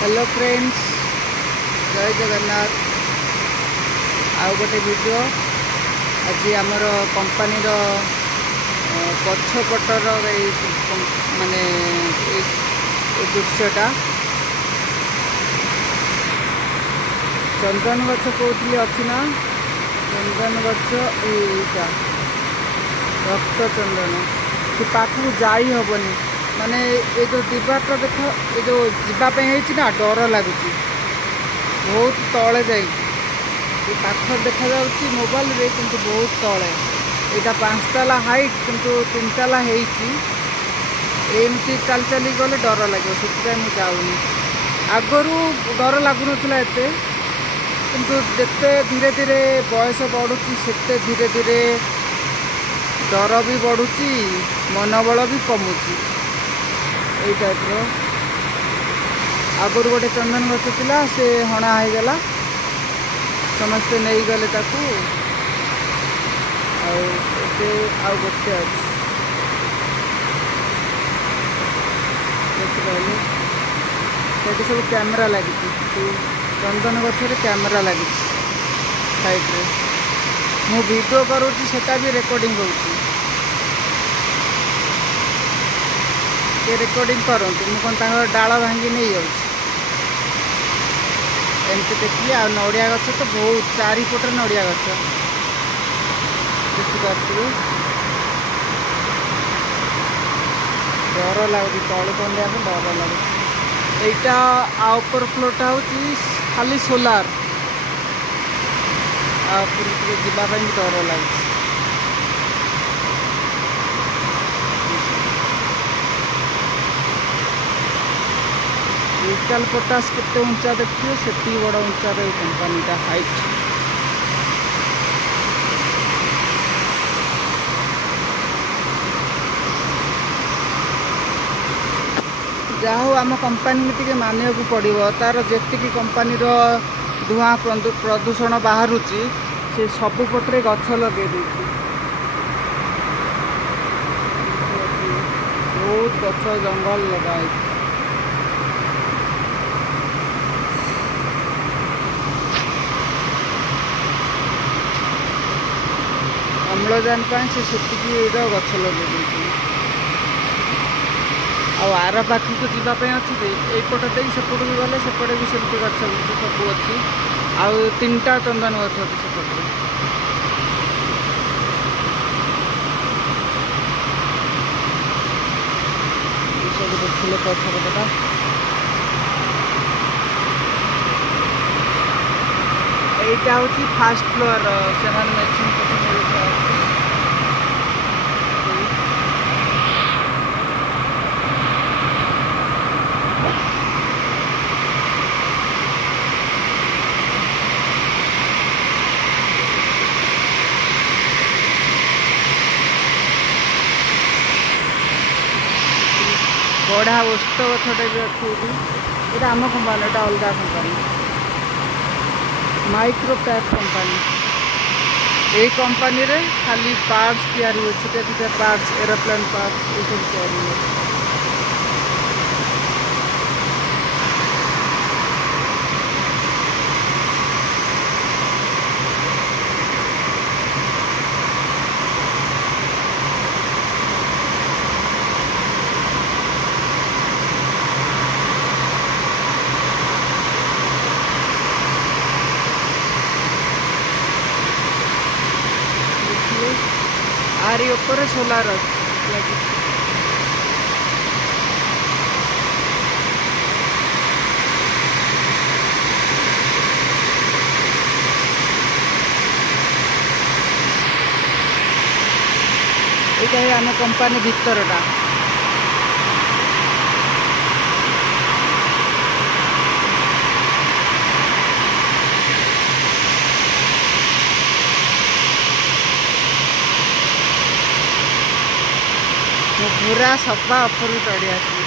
Hello friends, जय जगन्नाथ। आउ गोटे वीडियो आज आमर कंपानी पछपटर माने दृश्यटा चंदन गछ कौन अच्छी ना चंदन गछ एटा रक्त चंदन से पाखु जाई हबनी माने ये जो दिवार देख ये जो जीवाई ना डर लगुच बहुत तले जा पाखर देखा मोबाइल रे किंतु बहुत तले यहाँ 5 ताला हाइट किंतु 3 ताला एमती चल चली गले डर लगे से मुझे जाऊनी आगरू डर लगुन किंतु जिते धीरे धीरे बयस बढ़ुची से धीरे धीरे डर भी बढ़ुची मनोबल भी कमुची यही टाइप आगुरी गोटे चंदन गछ थिला से हणा हो गला समस्ते नहीं गले ताकू आउ गोटे अच्छी सब कैमेरा लगी चंदन गछरे कैमेरा लगी साइड रे मु वीडियो करूँ सेटा भी रेकॉर्डिंग होती रेकॉर्डिंग करूँ मुझे डाल भांगी नहीं जामती देखिए आ नड़िया गछ तो बहुत चारिपटे नड़िया गछ देखिपे डर लगुच तले चलिया डर लगुच यहाँ आपर फ्लोरटा हूँ खाली सोलार जावाई डर लगुच डिजिटल पोटास केते उंचा देखिए से बड़ उंचा कंपानीटा हाइट जाहो आम कंपानी टी मानिया को पड़ो तार जी कंपानी धुआं प्रदूषण बाहर से सबुपटे गछ लगे बहुत गछ जंगल लगाई अम्लजान से गछ लगे आर पाखक जावाई अच्छी यपट दे सेपट भी गले सेपटे भी सेमती गछ सब अच्छी आउ 3टा चंदन गछ अच्छी सेपटे सब देखिले पछपटा এইটা হচ্ছে ফার্স্ট ফ্লোর সেমান মেশিন কিছু মিলছে बड़ा ओष्ठ गछटे भी अच्छी ये आम कंपानी एटा अलग कंपानी माइक्रोपैक कंपानी यही कंपानी रे खाली पार्ट्स तैयारी हुए छोटे छोटे पार्ट्स एरोप्लेन पार्ट्स ये सब तैयारी हुए आरी ऊपर सोलार लगी ये आम कंपानी भितरटा पूरा सफा ऊपर चढ़ी आसी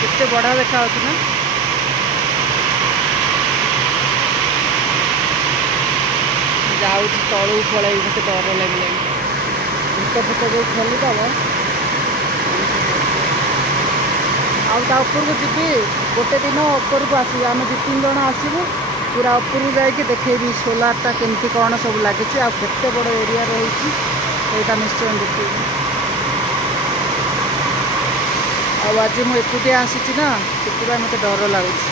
କେତେ ବଢ଼ିଆ ଦେଖାଯାଉଛି ନା। ଯାଉଛି ତଳକୁ ପଳାଇବି, ମୋତେ ଡର ଲାଗିଲାଣି। ଭୂତ ଫୁତ ଯେଉଁ ଖେଳିଦେବ। ଆଉ ତା ଉପରକୁ ଯିବି, ଗୋଟେ ଦିନ ଉପରକୁ ଆସିବି, ଆମେ 2-3 ଜଣ ଆସିବୁ। ପୁରା ଉପରକୁ ଯାଇକି ଦେଖେଇବି ସୋଲାରଟା କେମିତି କ'ଣ ସବୁ ଲାଗିଛି, ଆଉ କେତେ ବଡ଼ ଏରିଆ ରହିଛି ସେଇଟା ନିଶ୍ଚୟ ଦେଖେଇବି। ଆଉ ଆଜି ମୁଁ ଏକୁଟିଆ ଆସିଛି ନା, ସେଥିପାଇଁ ମୋତେ ଡର ଲାଗୁଛି।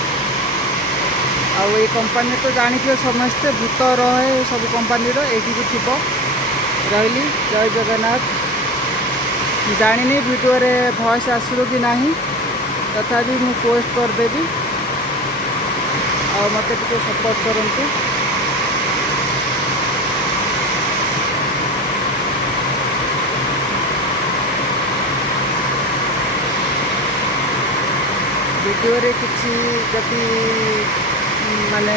ଆଉ ଏଇ କମ୍ପାନୀ ତ ଜାଣିଥିବେ ସମସ୍ତେ, ଭୂତ ରହେ ସବୁ କମ୍ପାନୀର, ଏଇଠି ବି ଥିବ। ରହିଲି, ଜୟ ଜଗନ୍ନାଥ। ଜାଣିନି ଭିଡ଼ିଓରେ ଭଏସ୍ ଆସିବ କି ନାହିଁ, ତଥାପି ମୁଁ ପୋଷ୍ଟ କରିଦେବି। ଆଉ ମୋତେ ଟିକେ ସପୋର୍ଟ କରନ୍ତୁ। ଭିଡ଼ିଓରେ କିଛି ଯଦି ମାନେ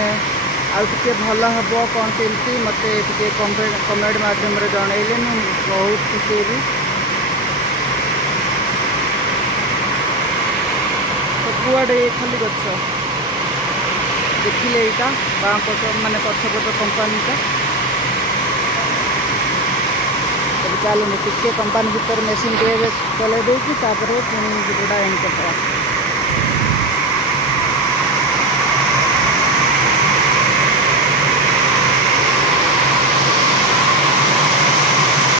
ଆଉ ଟିକେ ଭଲ ହେବ କ'ଣ କେମିତି, ମୋତେ ଟିକେ କମେଣ୍ଟ ମାଧ୍ୟମରେ ଜଣାଇଲେ ମୁଁ ବହୁତ ଖୁସି ହେବି। ସବୁଆଡ଼େ ଖାଲି ଗଛ ଦେଖିଲେ, ଏଇଟା ବାଁ ପଟ ମାନେ ପଛପଟ କମ୍ପାନୀଟା। ତେବେ ଚାଲନ୍ତୁ ଟିକେ କମ୍ପାନୀ ଭିତରେ ମେସିନ୍ ଟିକେ ଚଲାଇ ଦେଇକି ତାପରେ ପୁଣି ଭିଡ଼ିଓଟା ଏଣ୍ଡ କରିଦେବା।